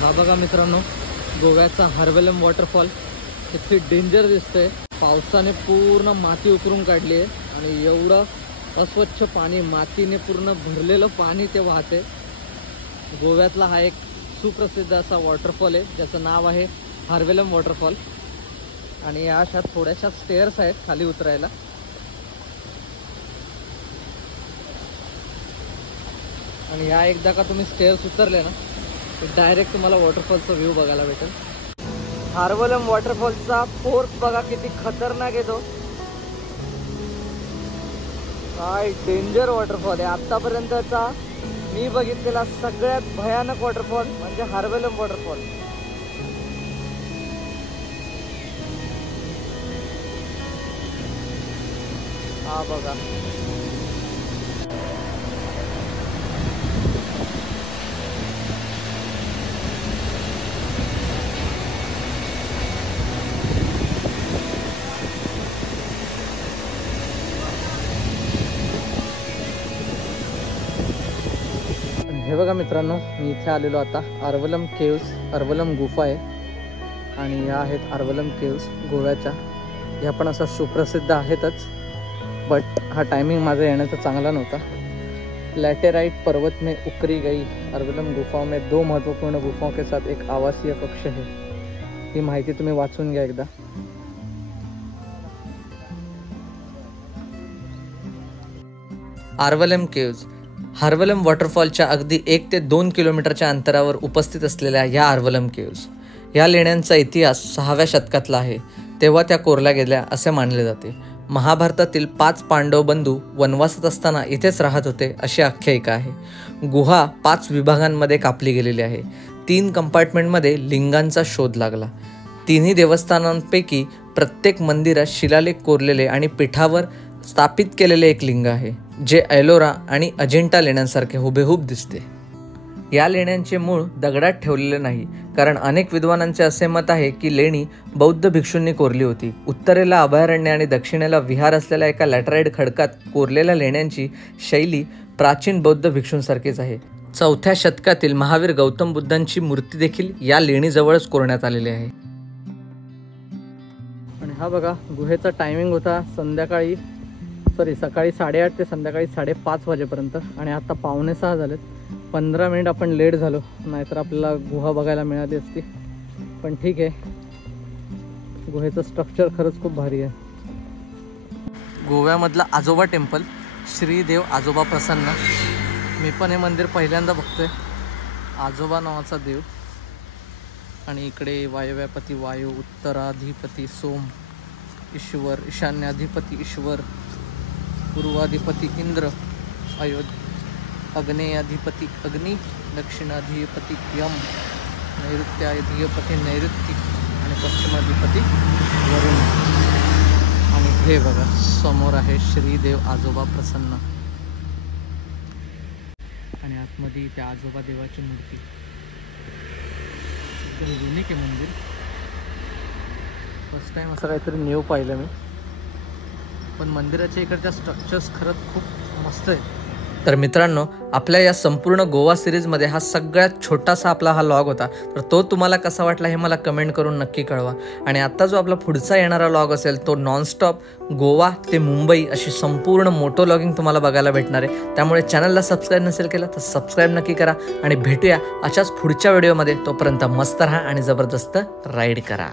हा बघा मित्रांनो, गोव्याचा हार्वेलम वॉटरफॉल किती डेंजर दिसतंय। पावसाने पूर्ण माती उकरून काढली आहे आणि एवढं अस्वच्छ पाणी, मातीने पूर्ण भरलेलं पाणी ते वाहते। गोव्यातला हा एक सुप्रसिद्ध असा वॉटरफॉल आहे ज्याचं नाव आहे हार्वेलम वॉटरफॉल। आणि या अशा थोड्याशा स्टेअर्स आहेत खाली उतरायला। आणि या एकदा का तुम्ही स्टेअर्स उतरले ना तर डायरेक्ट तुम्हाला वॉटरफॉलचा व्ह्यू बघायला भेटेल। हार्वेलम वॉटरफॉलचा फोर्स बघा किती खतरनाक आहे तो। काय डेंजर वॉटरफॉल आहे। आतापर्यंतचा मी बघितलेला सगळ्यात भयानक वॉटरफॉल म्हणजे हार्वेलम वॉटरफॉल। हा बघा, हे बघा मित्रांनो, मी इथे आलेलो आता हार्वेलम केव्स, हार्वेलम गुफा आहे आणि या आहेत हार्वेलम केव्स गोव्याच्या। ह्या पण असा सुप्रसिद्ध आहेतच, बट हा टायमिंग माझा येण्याचा चांगला नव्हता। लॅटेराइट पर्वत में उकरी गई हार्वेलम गुफाओं में 2 महत्वपूर्ण गुफाओं के साथ एक आवासीय कक्ष है। ही माहिती तुम्ही वाचून घ्या एकदा। हार्वेलम केव्स हार्वेलम वॉटरफॉलच्या अगदी 1 ते 2 किलोमीटरच्या अंतरावर उपस्थित असलेल्या या हार्वेलम केव्स या लेण्यांचा इतिहास 6व्या शतकातला आहे। तेव्हा त्या कोरल्या गेल्या असे मानले जाते। महाभारतातील 5 पांडव बंधू वनवासात असताना इथेच राहत होते अशी आख्यायिका आहे। गुहा 5 विभागांमध्ये कापली गेलेली आहे। 3 कंपार्टमेंटमध्ये लिंगांचा शोध लागला। तिन्ही देवस्थानांपैकी प्रत्येक मंदिरात शिलालेख कोरलेले आणि पीठावर स्थापित केलेले एक लिंग आहे जे एलोरा आणि अजिंठा लेण्यांसारखे हुबेहूब दिसते। या लेण्यांचे मूळ दगडात ठेवलेले नाही, कारण अनेक विद्वानांचे असे मत आहे की लेणी बौद्ध भिक्षूंनी कोरली होती। उत्तरेला अभयारण्य आणि दक्षिणेला विहार असलेल्या एका लॅटराइट खडकात कोरलेल्या लेण्यांची शैली प्राचीन बौद्ध भिक्षूंसारखीच आहे। 4थ्या शतकातील महावीर गौतम बुद्धांची मूर्ती देखील या लेणीजवळच कोरण्यात आलेली आहे। आणि हा बघा, गुहेचा टायमिंग होता सकाळी 8:30 ते संध्याकाळी 5:30 वाजेपर्यंत आणि आता 5:45 झालेत। 15 मिनिट आपण लेट झालो, नाहीतर आपल्याला गुहा बघायला मिळाली असती। पण ठीक आहे, गुहेचं स्ट्रक्चर खरंच खूप भारी आहे। गोव्यामधला आजोबा टेम्पल, श्री देव आजोबा प्रसन्न। मी पण हे मंदिर पहिल्यांदा बघतोय, आजोबा नावाचा देव। आणि इकडे वायव्यापती वायू, उत्तराधिपती सोम ईश्वर, ईशान्याधिपती ईश्वर, पूर्वाधिपती इंद्र, अग्नेयाधिपती अग्नि, दक्षिणाधिपती यम, नैऋत्याधिपती नैऋत्य आणि पश्चिमाधिपती वरुण। आणि हे बघा समोर आहे श्रीदेव आजोबा प्रसन्न आणि आतमध्ये त्या आजोबा देवाची मूर्ती। एकदम युनिक आहे मंदिर। फर्स्ट टाइम असं काहीतरी न्यू पाहिलं मी। पण मंदिराच्या इकडच्या स्ट्रक्चर्स खरंच खूप मस्त आहे। तर मित्रांनो, आपल्या या संपूर्ण गोवा सिरीजमध्ये हा सगळ्यात छोटासा आपला हा लॉग होता। तर तो तुम्हाला कसा वाटला हे मला कमेंट करून नक्की कळवा। आणि आत्ता जो आपला पुढचा येणारा लॉग असेल तो नॉनस्टॉप गोवा ते मुंबई अशी संपूर्ण मोटो लॉगिंग तुम्हाला बघायला भेटणार आहे। त्यामुळे चॅनलला सबस्क्राईब नसेल केलं तर सबस्क्राईब नक्की करा आणि भेटूया अशाच पुढच्या व्हिडिओमध्ये। तोपर्यंत मस्त राहा आणि जबरदस्त राईड करा।